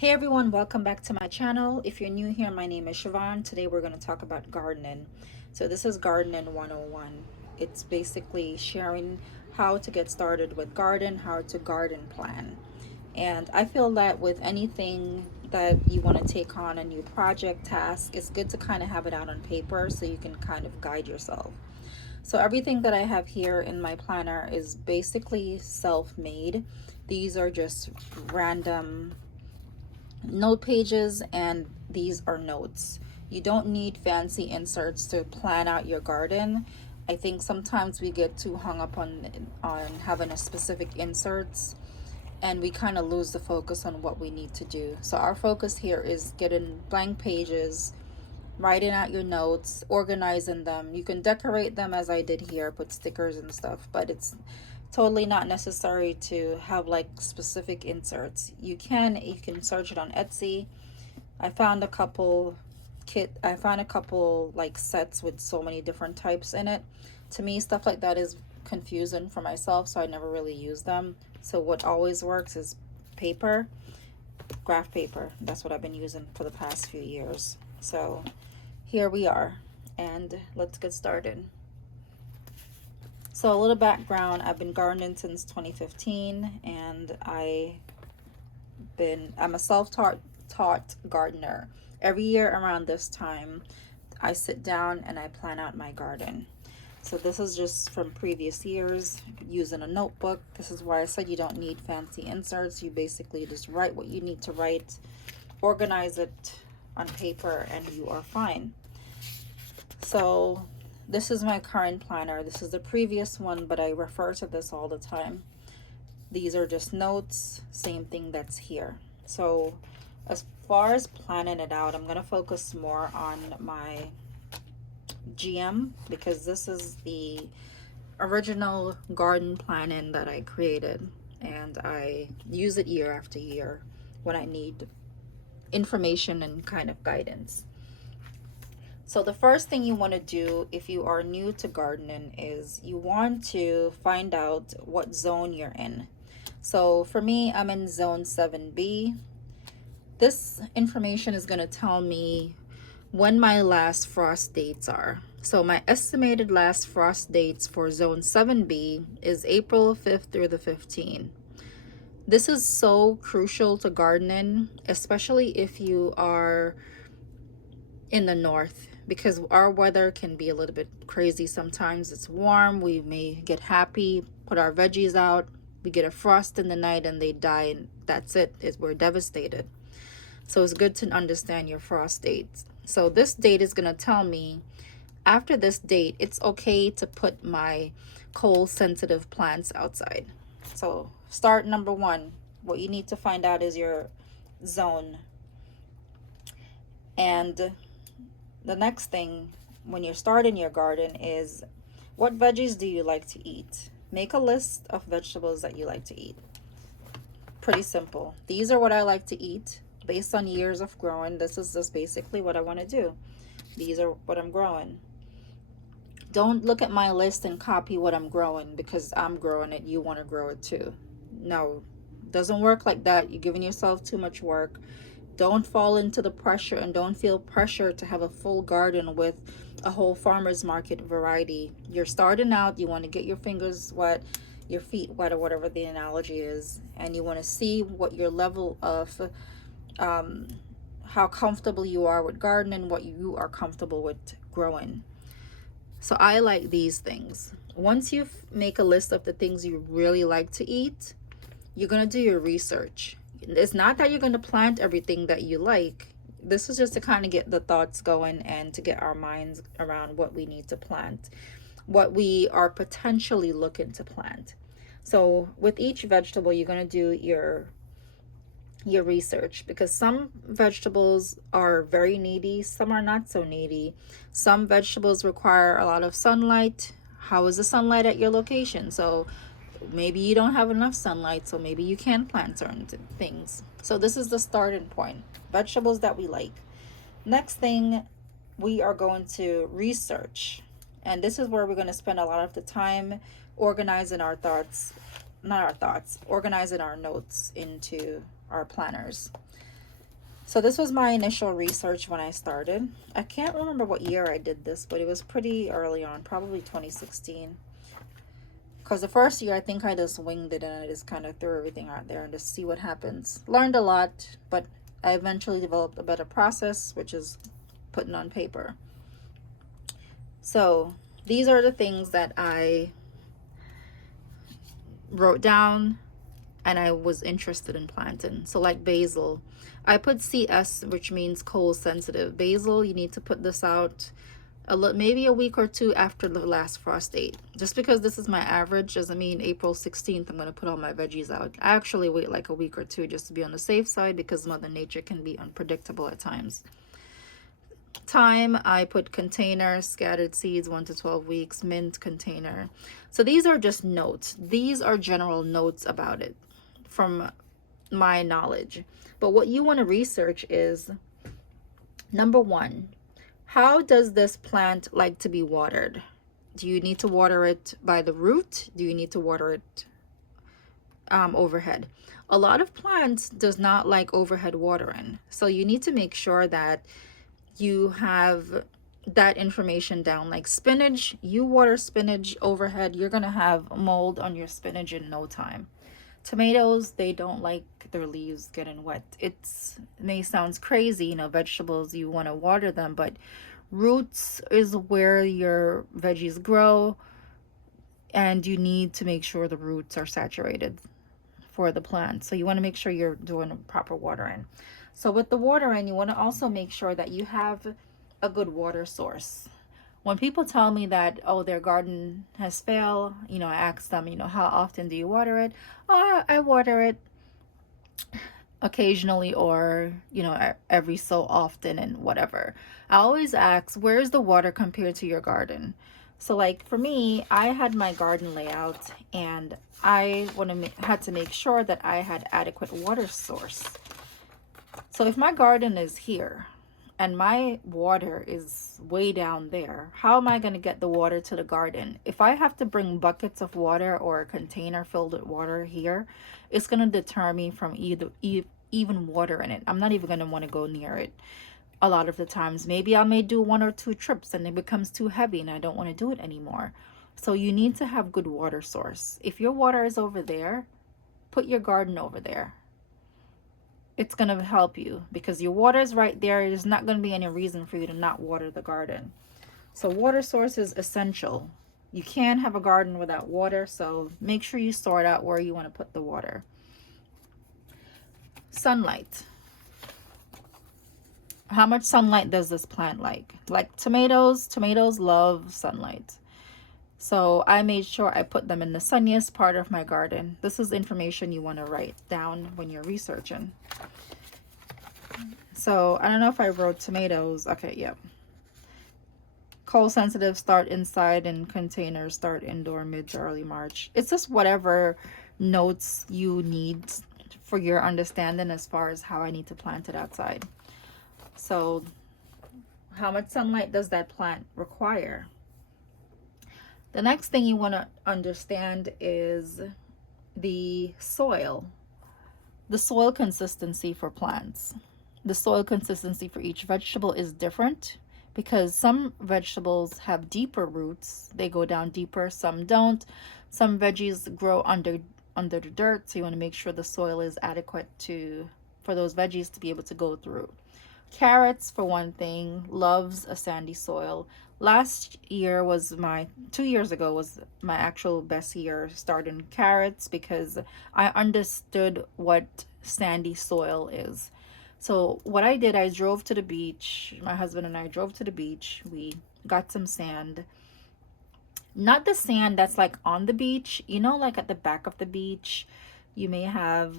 Hey everyone, welcome back to my channel. If you're new here, my name is Siobhan. Today we're going to talk about gardening. So this is Gardening 101. It's basically sharing how to get started with garden, how to garden plan. And I feel that with anything that you want to take on, a new project, task, it's good to kind of have it out on paper so you can kind of guide yourself. So everything that I have here in my planner is basically self-made. These are just random note pages, and these are notes. You don't need fancy inserts to plan out your garden. I think sometimes we get too hung up on having a specific inserts, and we kind of lose the focus on what we need to do. So our focus here is getting blank pages, writing out your notes, organizing them. You can decorate them as I did here, put stickers and stuff, but it's totally not necessary to have like specific inserts. You can search it on Etsy. I found a couple like sets with so many different types in it. To me, stuff like that is confusing for myself, so I never really use them. So what always works is paper, graph paper. That's what I've been using for the past few years. So here we are, and let's get started. So a little background, I've been gardening since 2015, and I'm a self-taught gardener. Every year around this time, I sit down and I plan out my garden. So this is just from previous years using a notebook. This is why I said you don't need fancy inserts. You basically just write what you need to write, organize it on paper, and you are fine. So this is my current planner. This is the previous one, but I refer to this all the time. These are just notes, same thing that's here. So as far as planning it out, I'm going to focus more on my GM because this is the original garden planning that I created, and I use it year after year when I need information and kind of guidance. So the first thing you want to do if you are new to gardening is you want to find out what zone you're in. So for me, I'm in zone 7B. This information is going to tell me when my last frost dates are. So my estimated last frost dates for zone 7B is April 5th through the 15th. This is so crucial to gardening, especially if you are in the north, because our weather can be a little bit crazy sometimes. It's warm, we may get happy, put our veggies out, we get a frost in the night and they die, and that's it. We're devastated. So it's good to understand your frost dates. So this date is going to tell me after this date it's okay to put my cold sensitive plants outside. So start number one, what you need to find out is your zone. And the next thing when you're starting your garden is what veggies do you like to eat? Make a list of vegetables that you like to eat. Pretty simple. These are what I like to eat based on years of growing. This is just basically what I want to do. These are what I'm growing. Don't look at my list and copy what I'm growing because I'm growing it, you want to grow it too. No, doesn't work like that. You're giving yourself too much work. Don't fall into the pressure, and don't feel pressure to have a full garden with a whole farmer's market variety. You're starting out, you want to get your fingers wet, your feet wet, or whatever the analogy is, and you want to see what your level of how comfortable you are with gardening, what you are comfortable with growing. So I like these things. Once you make a list of the things you really like to eat, you're going to do your research. It's not that you're going to plant everything that you like. This is just to kind of get the thoughts going and to get our minds around what we need to plant, what we are potentially looking to plant. So with each vegetable, you're going to do your research, because some vegetables are very needy, some are not so needy. Some vegetables require a lot of sunlight. How is the sunlight at your location? So maybe you don't have enough sunlight, so maybe you can plant certain things. So this is the starting point, vegetables that we like. Next thing, we are going to research, and this is where we're going to spend a lot of the time organizing our thoughts, not our thoughts, organizing our notes into our planners. So this was my initial research when I started. I can't remember what year I did this, but it was pretty early on, probably 2016. Because the first year, I think I just winged it and I just kind of threw everything out there and just see what happens. Learned a lot, but I eventually developed a better process, which is putting on paper. So these are the things that I wrote down and I was interested in planting. So like basil, I put CS, which means cold sensitive. Basil, you need to put this out maybe a week or two after the last frost date. Just because this is my average doesn't mean April 16th I'm going to put all my veggies out. I actually wait like a week or two just to be on the safe side because Mother Nature can be unpredictable at times. Time, I put container, scattered seeds 1 to 12 weeks, mint container. So these are just notes. These are general notes about it from my knowledge. But what you want to research is, number one, how does this plant like to be watered? Do you need to water it by the root? Do you need to water it overhead? A lot of plants does not like overhead watering. So you need to make sure that you have that information down. Like spinach, you water spinach overhead, you're going to have mold on your spinach in no time. Tomatoes, they don't like their leaves getting wet. It may sound crazy, you know, vegetables, you want to water them, but roots is where your veggies grow, and you need to make sure the roots are saturated for the plant. So you want to make sure you're doing proper watering. So with the watering, you want to also make sure that you have a good water source. When people tell me that, oh, their garden has failed, you know, I ask them, you know, how often do you water it? Oh, I water it occasionally, or, you know, every so often and whatever. I always ask, where's the water compared to your garden? So like for me, I had my garden layout and I had to make sure that I had adequate water source. So if my garden is here and my water is way down there, how am I going to get the water to the garden? If I have to bring buckets of water or a container filled with water here, it's going to deter me from even water in it. I'm not even going to want to go near it a lot of the times. Maybe I may do 1 or 2 trips and it becomes too heavy and I don't want to do it anymore. So you need to have good water source. If your water is over there, put your garden over there. It's going to help you because your water is right there. There's not going to be any reason for you to not water the garden. So water source is essential. You can't have a garden without water, so make sure you sort out where you want to put the water. Sunlight. How much sunlight does this plant like? Like tomatoes love sunlight. So I made sure I put them in the sunniest part of my garden. This is information you want to write down when you're researching. So I don't know if I wrote tomatoes. Okay, yep. Cold sensitive, start inside, and containers start indoor mid to early March. It's just whatever notes you need for your understanding as far as how I need to plant it outside. So how much sunlight does that plant require? The next thing you want to understand is the soil consistency for plants. The soil consistency for each vegetable is different because some vegetables have deeper roots. They go down deeper, some don't. Some veggies grow under the dirt, so you want to make sure the soil is adequate for those veggies to be able to go through. Carrots, for one thing, loves a sandy soil. 2 years ago was my actual best year starting carrots because I understood what sandy soil is. So what I did, I drove to the beach. My husband and I drove to the beach. We got some sand. Not the sand that's like on the beach, you know, like at the back of the beach, you may have,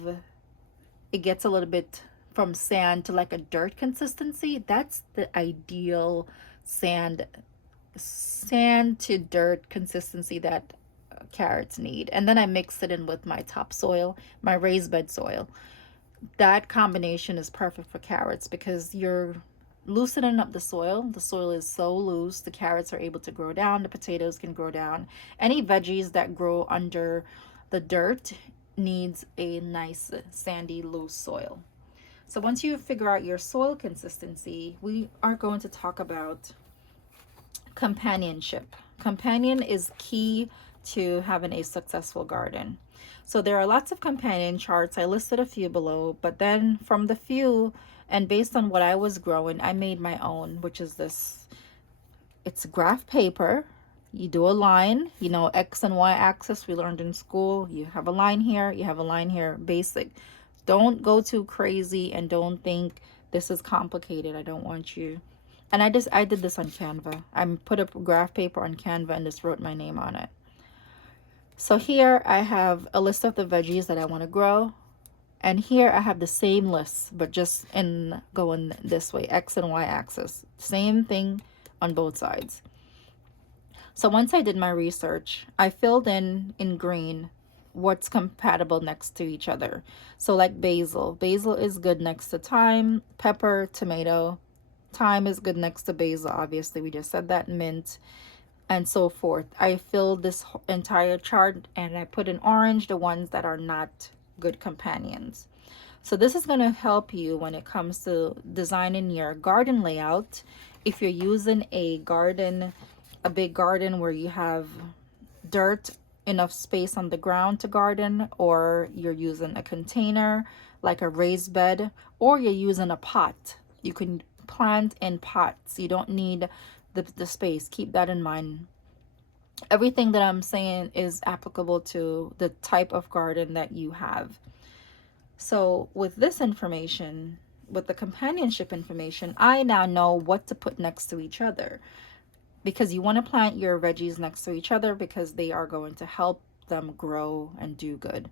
it gets a little bit from sand to like a dirt consistency. That's the ideal sand to dirt consistency that carrots need. And then I mix it in with my topsoil, my raised bed soil. That combination is perfect for carrots because you're loosening up the soil. The soil is so loose, the carrots are able to grow down, the potatoes can grow down. Any veggies that grow under the dirt needs a nice sandy loose soil. So once you figure out your soil consistency, we are going to talk about companionship. Companion is key to having a successful garden. So there are lots of companion charts. I listed a few below, but then from the few and based on what I was growing, I made my own, which is this. It's graph paper. You do a line, you know, X and Y axis we learned in school. You have a line here, you have a line here, basic. Don't go too crazy and don't think this is complicated. I don't want you. And I did this on Canva. I put a graph paper on Canva and just wrote my name on it. So here I have a list of the veggies that I want to grow. And here I have the same list, but just in going this way, X and Y axis. Same thing on both sides. So once I did my research, I filled in green what's compatible next to each other. So like basil. Basil is good next to thyme, pepper, tomato. Thyme is good next to basil, obviously. We just said that. Mint, and so forth. I filled this entire chart and I put in orange the ones that are not good companions. So this is going to help you when it comes to designing your garden layout. If you're using a big garden where you have dirt, enough space on the ground to garden, or you're using a container like a raised bed, or you're using a pot. You can plant in pots. You don't need the space. Keep that in mind. Everything that I'm saying is applicable to the type of garden that you have. So with this information, with the companionship information, I now know what to put next to each other, because you want to plant your veggies next to each other because they are going to help them grow and do good.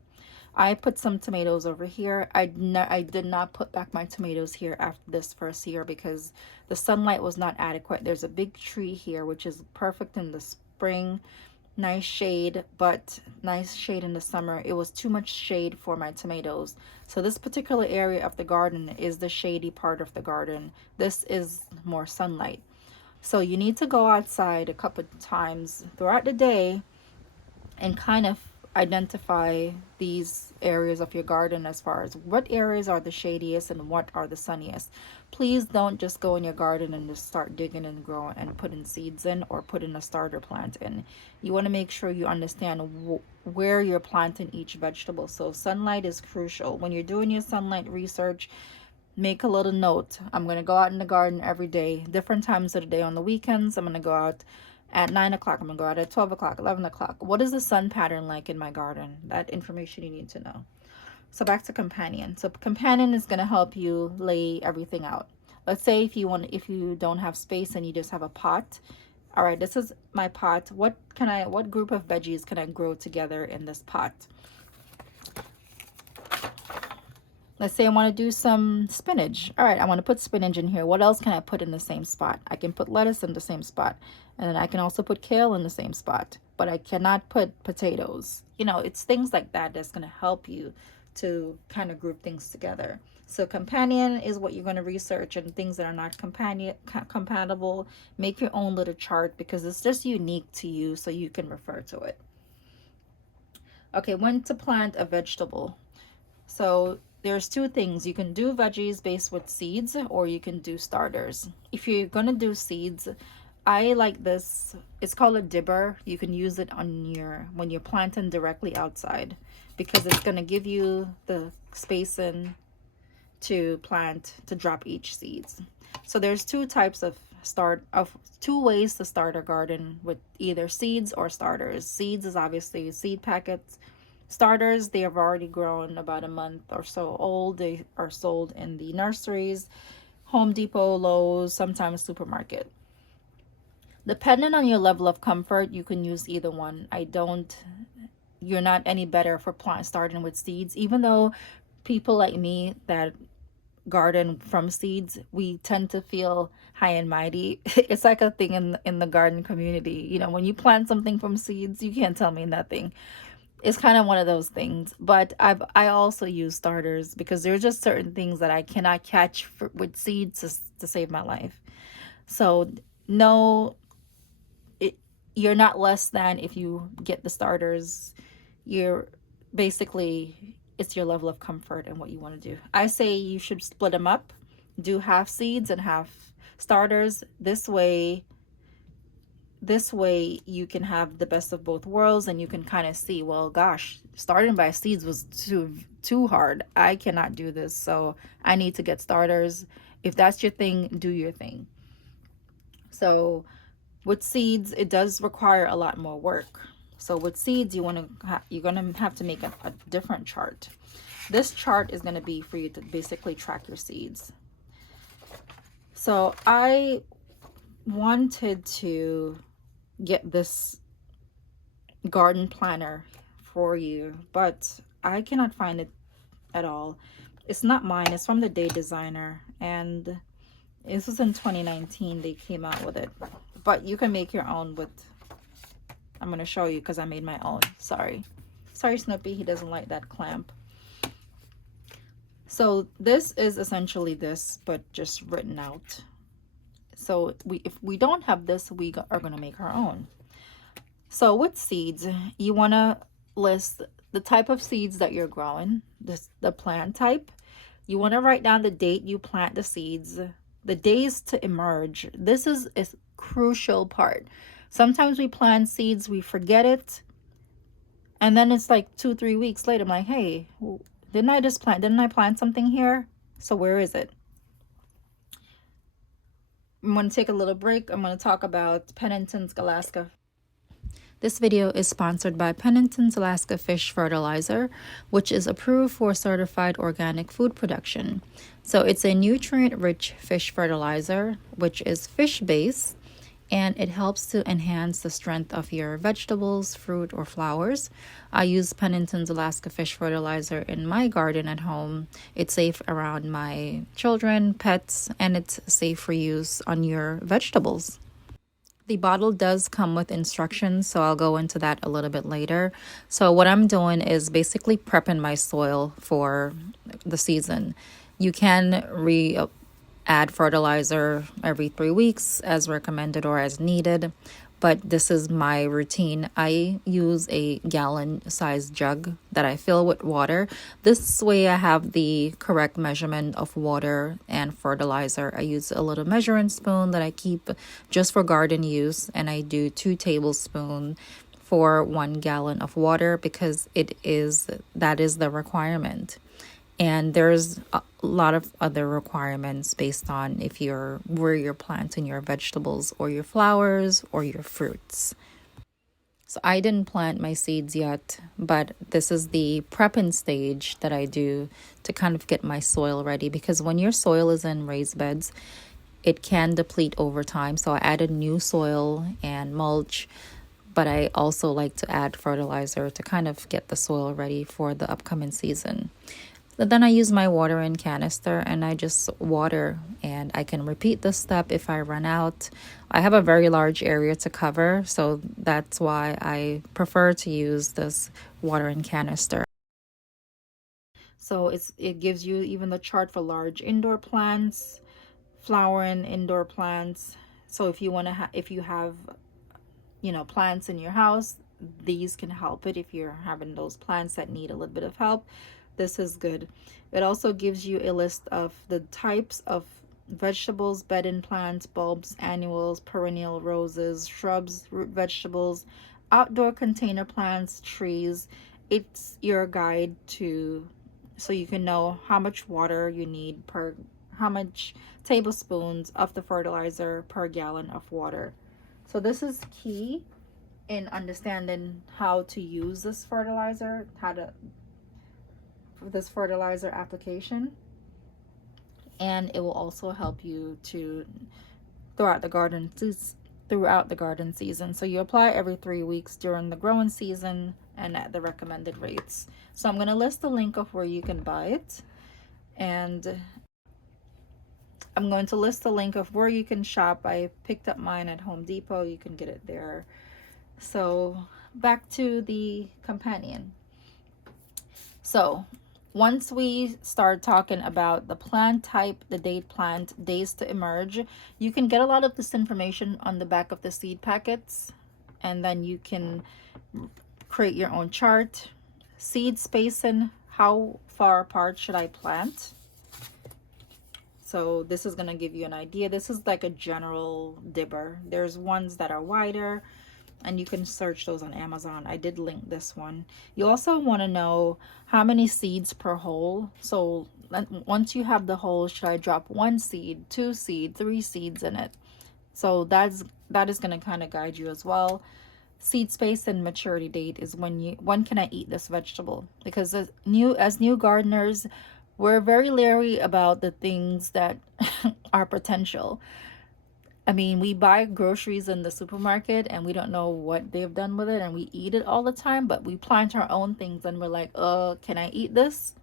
I put some tomatoes over here. I did not put back my tomatoes here after this first year because the sunlight was not adequate. There's a big tree here which is perfect in the spring, nice shade, but nice shade in the summer. It was too much shade for my tomatoes. So this particular area of the garden is the shady part of the garden. This is more sunlight. So you need to go outside a couple of times throughout the day and kind of identify these areas of your garden as far as what areas are the shadiest and what are the sunniest. Please don't just go in your garden and just start digging and growing and putting seeds in or putting a starter plant in. You want to make sure you understand where you're planting each vegetable. So sunlight is crucial. When you're doing your sunlight research, make a little note. I'm going to go out in the garden every day, different times of the day. On the weekends, I'm going to go out at 9 o'clock. I'm going to go out at 12 o'clock, 11 o'clock. What is the sun pattern like in my garden? That information you need to know. So back to companion. So companion is going to help you lay everything out. Let's say if you don't have space and you just have a pot. All right, this is my pot. What group of veggies can I grow together in this pot? Let's say I want to do some spinach. All right, I want to put spinach in here. What else can I put in the same spot? I can put lettuce in the same spot. And then I can also put kale in the same spot. But I cannot put potatoes. You know, it's things like that that's going to help you to kind of group things together. So companion is what you're going to research, and things that are not compatible, make your own little chart because it's just unique to you so you can refer to it. Okay, when to plant a vegetable. So there's two things. You can do veggies based with seeds or you can do starters. If you're going to do seeds, I like this. It's called a dibber. You can use it on when you're planting directly outside because it's going to give you the spacing to drop each seeds. So there's two ways to start a garden with either seeds or starters. Seeds is obviously seed packets. Starters, they have already grown about a month or so old. They are sold in the nurseries, Home Depot, Lowe's, sometimes supermarket. Depending on your level of comfort, you can use either one. You're not any better for starting with seeds, even though people like me that garden from seeds, we tend to feel high and mighty. It's like a thing in the garden community. You know, when you plant something from seeds, you can't tell me nothing. It's kind of one of those things. But I also use starters because there's just certain things that I cannot catch with seeds to save my life. So no, you're not less than if you get the starters. You're basically it's your level of comfort and what you want to do. I say you should split them up, do half seeds and half starters. This way you can have the best of both worlds, and you can kind of see, well, gosh, starting by seeds was too hard. I cannot do this, so I need to get starters. If that's your thing, do your thing. So with seeds, it does require a lot more work. So with seeds, you're gonna have to make a different chart. This chart is gonna be for you to basically track your seeds. So I wanted to get this garden planner for you, but I cannot find it at all. It's not mine, it's from the Day Designer, and this was in 2019 they came out with it. But you can make your own with, I'm going to show you because I made my own. Sorry Snoopy, he doesn't like that clamp. So this is essentially this, but just written out. So if we don't have this, we are going to make our own. So with seeds, you want to list the type of seeds that you're growing, the plant type. You want to write down the date you plant the seeds, the days to emerge. This is a crucial part. Sometimes we plant seeds, we forget it, and then it's like 2-3 weeks later, I'm like, hey, didn't I plant something here? So where is it? I'm going to take a little break. I'm going to talk about Pennington's Alaska. This video is sponsored by Pennington's Alaska Fish Fertilizer, which is approved for certified organic food production. So it's a nutrient-rich fish fertilizer, which is fish-based, and it helps to enhance the strength of your vegetables, fruit, or flowers. I use Pennington's Alaska Fish Fertilizer in my garden at home. It's safe around my children, pets, and it's safe for use on your vegetables. The bottle does come with instructions, so I'll go into that a little bit later. So what I'm doing is basically prepping my soil for the season. You can add fertilizer every 3 weeks as recommended or as needed, but this is my routine. I use a gallon size jug that I fill with water. This way I have the correct measurement of water and fertilizer. I use a little measuring spoon that I keep just for garden use, and I do 2 tablespoons for 1 gallon of water because that is the requirement. And there's a lot of other requirements based on where you're planting your vegetables or your flowers or your fruits. So I didn't plant my seeds yet, but this is the prepping stage that I do to kind of get my soil ready, because when your soil is in raised beds, it can deplete over time. So I added new soil and mulch, but I also like to add fertilizer to kind of get the soil ready for the upcoming season. But then I use my watering canister and I just water, and I can repeat this step if I run out. I have a very large area to cover, so that's why I prefer to use this watering canister. So it gives you even the chart for large indoor plants, flowering indoor plants. So if you want to if you have plants in your house, these can help it. If you're having those plants that need a little bit of help, this is good. It also gives you a list of the types of vegetables, bedding plants, bulbs, annuals, perennial, roses, shrubs, root vegetables, outdoor container plants, trees. It's your guide so you can know how much water you need how much tablespoons of the fertilizer per gallon of water. So this is key in understanding how to use this fertilizer, this fertilizer application, and it will also help you throughout the garden season. So you apply every 3 weeks during the growing season and at the recommended rates. So I'm going to list the link of where you can buy it, and I'm going to list the link of where you can shop. I picked up mine at Home Depot. You can get it there. So back to the companion. So once we start talking about the plant type, the date plant, days to emerge, you can get a lot of this information on the back of the seed packets, and then you can create your own chart. Seed spacing, how far apart should I plant. So this is going to give you an idea. This is like a general dibber. There's ones that are wider, and you can search those on Amazon. I did link this one. You also want to know how many seeds per hole. So once you have the hole, should I drop 1 seed, 2 seed, 3 seeds in it? So that is going to kind of guide you as well. Seed space and maturity date is when can I eat this vegetable? Because as new gardeners, we're very leery about the things that are potential. I mean, we buy groceries in the supermarket and we don't know what they've done with it, and we eat it all the time, but we plant our own things and we're like, can I eat this?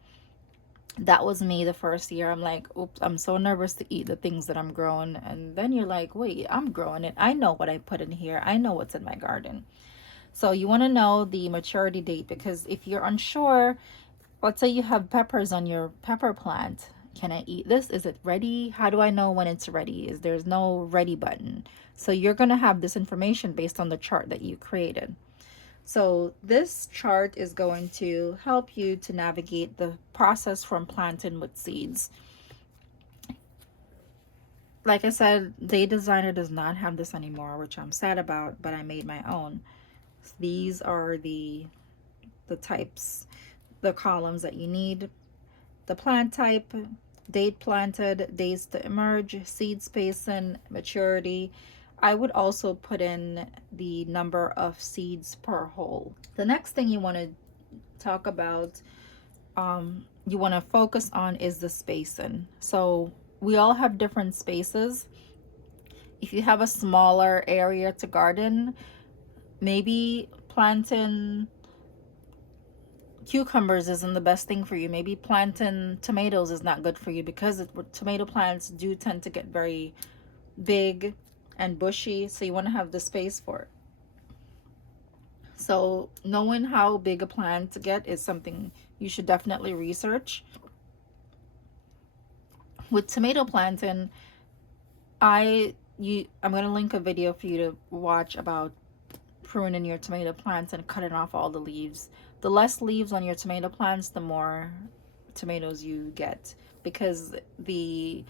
That was me the first year. I'm like, oops, I'm so nervous to eat the things that I'm growing. And then you're like, wait, I'm growing it. I know what I put in here. I know what's in my garden. So you want to know the maturity date, because if you're unsure, let's say you have peppers on your pepper plant. Can I eat this? Is it ready? How do I know when it's ready? There's no ready button. So you're going to have this information based on the chart that you created. So this chart is going to help you to navigate the process from planting with seeds. Like I said, Day Designer does not have this anymore, which I'm sad about, but I made my own. These are the types, the columns that you need. The plant type, date planted, days to emerge, seed spacing, maturity. I would also put in the number of seeds per hole. The next thing you want to talk about, you want to focus on, is the spacing. So we all have different spaces. If you have a smaller area to garden, maybe planting cucumbers isn't the best thing for you. Maybe planting tomatoes is not good for you, because tomato plants do tend to get very big and bushy, so you want to have the space for it. So knowing how big a plant to get is something you should definitely research. With tomato planting, I'm going to link a video for you to watch about pruning your tomato plants and cutting off all the leaves. The less leaves on your tomato plants, the more tomatoes you get, because the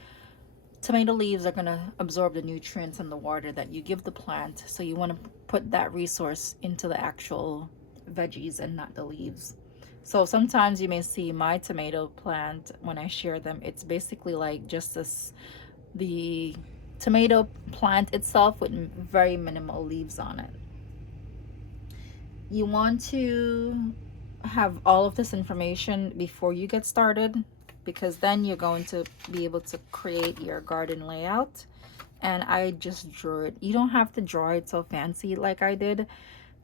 tomato leaves are going to absorb the nutrients and the water that you give the plant. So you want to put that resource into the actual veggies and not the leaves. So sometimes you may see my tomato plant, when I share them, it's basically like just the tomato plant itself with very minimal leaves on it. You want to have all of this information before you get started, because then you're going to be able to create your garden layout. And I just drew it. You don't have to draw it so fancy like I did,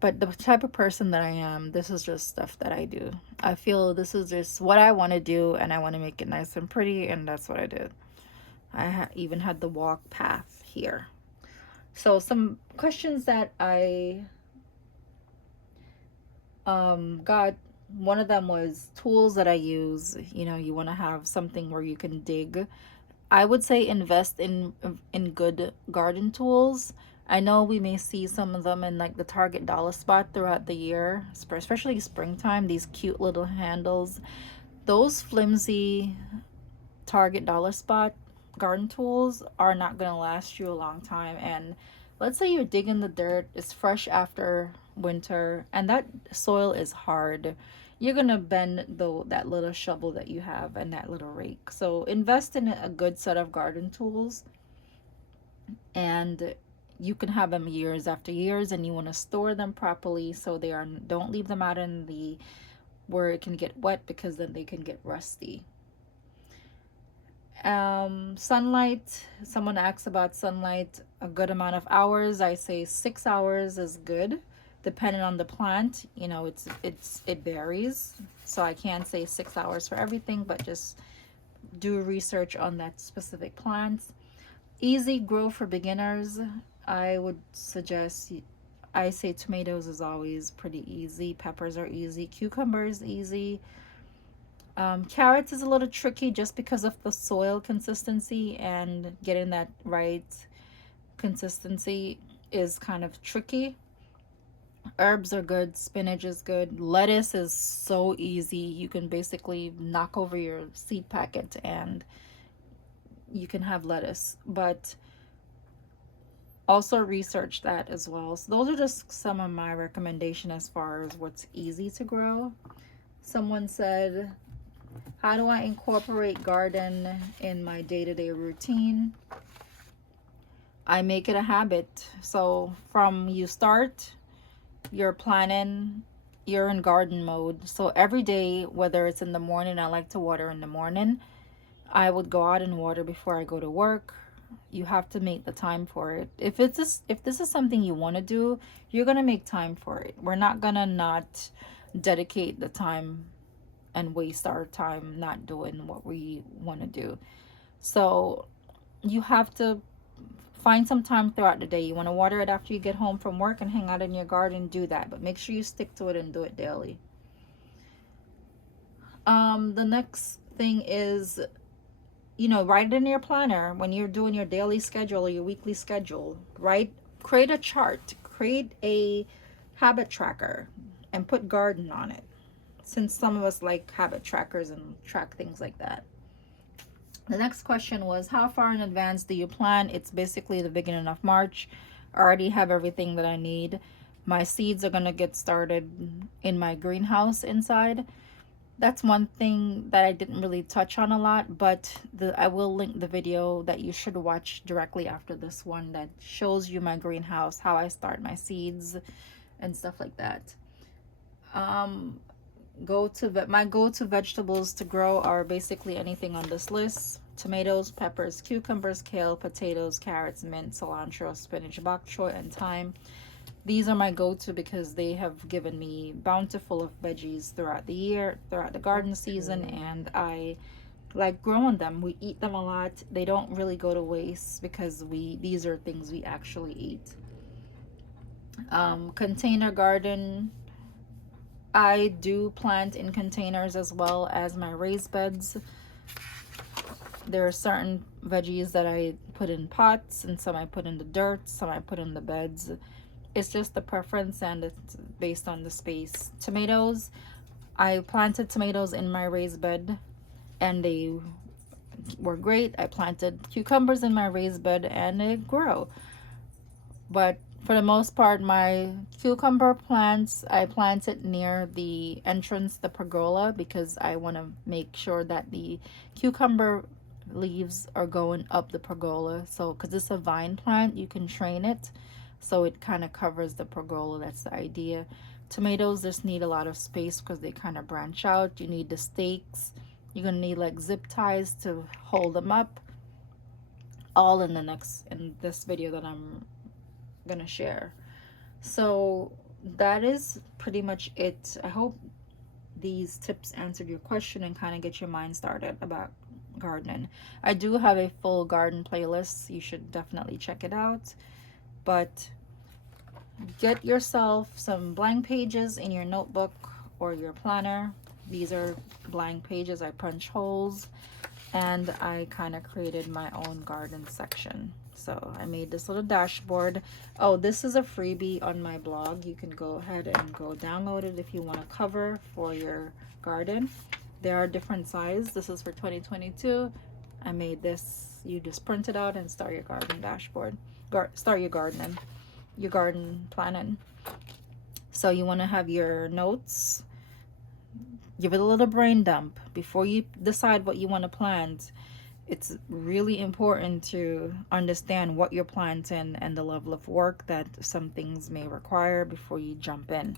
but the type of person that I am, this is just stuff that I do. I feel this is just what I want to do, and I want to make it nice and pretty, and that's what I did. I even had the walk path here. So some questions that I got, one of them was tools that I use. You know, you want to have something where you can dig. I would say invest in good garden tools. I know we may see some of them in like the Target dollar spot throughout the year, especially springtime, these cute little handles. Those flimsy Target dollar spot garden tools are not going to last you a long time. And let's say you're digging the dirt, it's fresh after winter, and that soil is hard. You're going to bend that little shovel that you have and that little rake. So invest in a good set of garden tools, and you can have them years after years, and you want to store them properly so don't leave them out in the where it can get wet, because then they can get rusty. Sunlight, someone asks about sunlight, a good amount of hours. I say 6 hours is good, depending on the plant. You know, it varies, so I can't say 6 hours for everything, but just do research on that specific plant. Easy grow for beginners, I would suggest, I say tomatoes is always pretty easy, peppers are easy, cucumbers easy. Carrots is a little tricky just because of the soil consistency, and getting that right consistency is kind of tricky. Herbs are good, spinach is good, lettuce is so easy. You can basically knock over your seed packet and you can have lettuce. But also research that as well. So those are just some of my recommendation as far as what's easy to grow. Someone said, how do I incorporate garden in my day-to-day routine? I make it a habit. So from you start, you're planning, you're in garden mode. So every day, whether it's in the morning, I like to water in the morning. I would go out and water before I go to work. You have to make the time for it. If this is something you want to do, you're gonna make time for it. We're not gonna not dedicate the time and waste our time not doing what we want to do. So you have to find some time throughout the day. You want to water it after you get home from work and hang out in your garden, do that. But make sure you stick to it and do it daily. The next thing is, write it in your planner when you're doing your daily schedule or your weekly schedule. Create a chart, create a habit tracker, and put garden on it. Since some of us like habit trackers and track things like that. The next question was, how far in advance do you plan? It's basically the beginning of March. I already have everything that I need. My seeds are going to get started in my greenhouse inside. That's one thing that I didn't really touch on a lot, but I will link the video that you should watch directly after this one that shows you my greenhouse, how I start my seeds and stuff like that. My go-to vegetables to grow are basically anything on this list: tomatoes, peppers, cucumbers, kale, potatoes, carrots, mint, cilantro, spinach, bok choy, and thyme. These are my go-to because they have given me bountiful of veggies throughout the year, throughout the garden season, and I like growing them. We eat them a lot. They don't really go to waste because these are things we actually eat. Container garden, I do plant in containers as well as my raised beds. There are certain veggies that I put in pots, and some I put in the dirt, some I put in the beds. It's just the preference, and it's based on the space. Tomatoes, I planted tomatoes in my raised bed and they were great. I planted cucumbers in my raised bed and they grow. But for the most part, my cucumber plants, I plant it near the entrance, the pergola, because I want to make sure that the cucumber leaves are going up the pergola. So because it's a vine plant, you can train it so it kind of covers the pergola. That's the idea. Tomatoes just need a lot of space because they kind of branch out. You need the stakes. You're gonna need like zip ties to hold them up. All in this video that I'm gonna share. So that is pretty much it. I hope these tips answered your question and kind of get your mind started about gardening. I do have a full garden playlist. You should definitely check it out. But get yourself some blank pages in your notebook or your planner. These are blank pages. I punch holes and I kind of created my own garden section. So I made this little dashboard. Oh, this is a freebie on my blog. You can go ahead and go download it if you want a cover for your garden. There are different sizes. This is for 2022. I made this. You just print it out and start your garden dashboard. Start your garden planning. So you want to have your notes. Give it a little brain dump before you decide what you want to plant. It's really important to understand what you're planting and the level of work that some things may require before you jump in.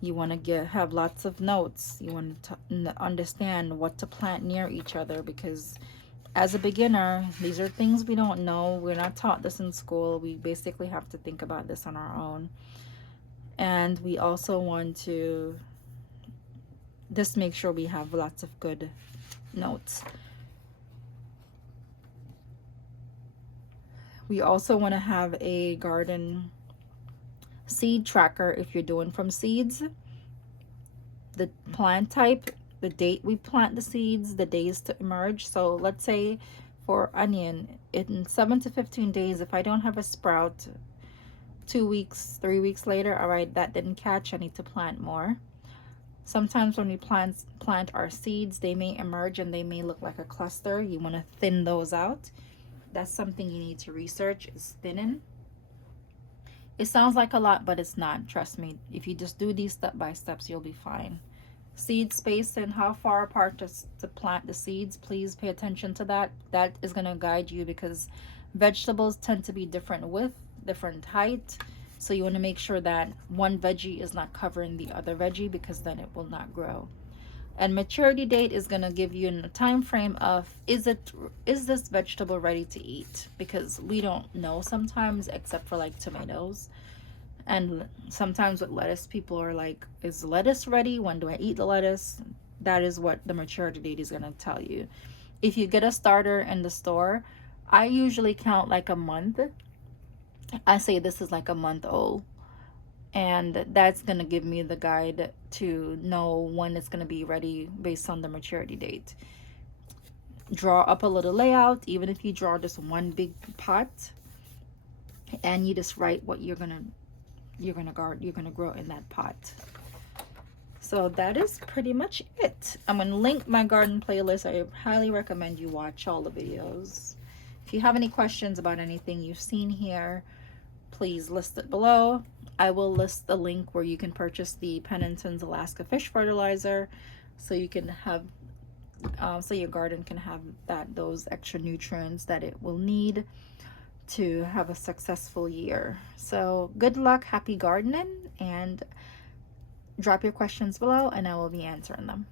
You want to have lots of notes. You want to understand what to plant near each other, because as a beginner, these are things we don't know. We're not taught this in school. We basically have to think about this on our own. And we also want to just make sure we have lots of good notes. We also want to have a garden seed tracker if you're doing from seeds. The plant type, the date we plant the seeds, the days to emerge. So let's say for onion, in 7 to 15 days, if I don't have a sprout, 2 weeks, 3 weeks later, all right, that didn't catch, I need to plant more. Sometimes when we plant our seeds, they may emerge and they may look like a cluster. You want to thin those out. That's something you need to research, is thinning. It sounds like a lot, but it's not. Trust me. If you just do these step by steps, you'll be fine. Seed space and how far apart to plant the seeds, please pay attention to that. That is going to guide you, because vegetables tend to be different width, different height. So you want to make sure that one veggie is not covering the other veggie, because then it will not grow. And maturity date is going to give you a time frame of, is this vegetable ready to eat? Because we don't know sometimes, except for like tomatoes. And sometimes with lettuce, people are like, is lettuce ready? When do I eat the lettuce? That is what the maturity date is going to tell you. If you get a starter in the store, I usually count like a month. I say this is like a month old. And that's going to give me the guide to know when it's going to be ready based on the maturity date. Draw up a little layout, even if you draw just one big pot, and you just write what you're gonna grow in that pot. So that is pretty much it. I'm gonna link my garden playlist. I highly recommend you watch all the videos. If you have any questions about anything you've seen here, please list it below. I will list the link where you can purchase the Pennington's Alaska Fish Fertilizer, so you can have, so your garden can have those extra nutrients that it will need to have a successful year. So good luck, happy gardening, and drop your questions below and I will be answering them.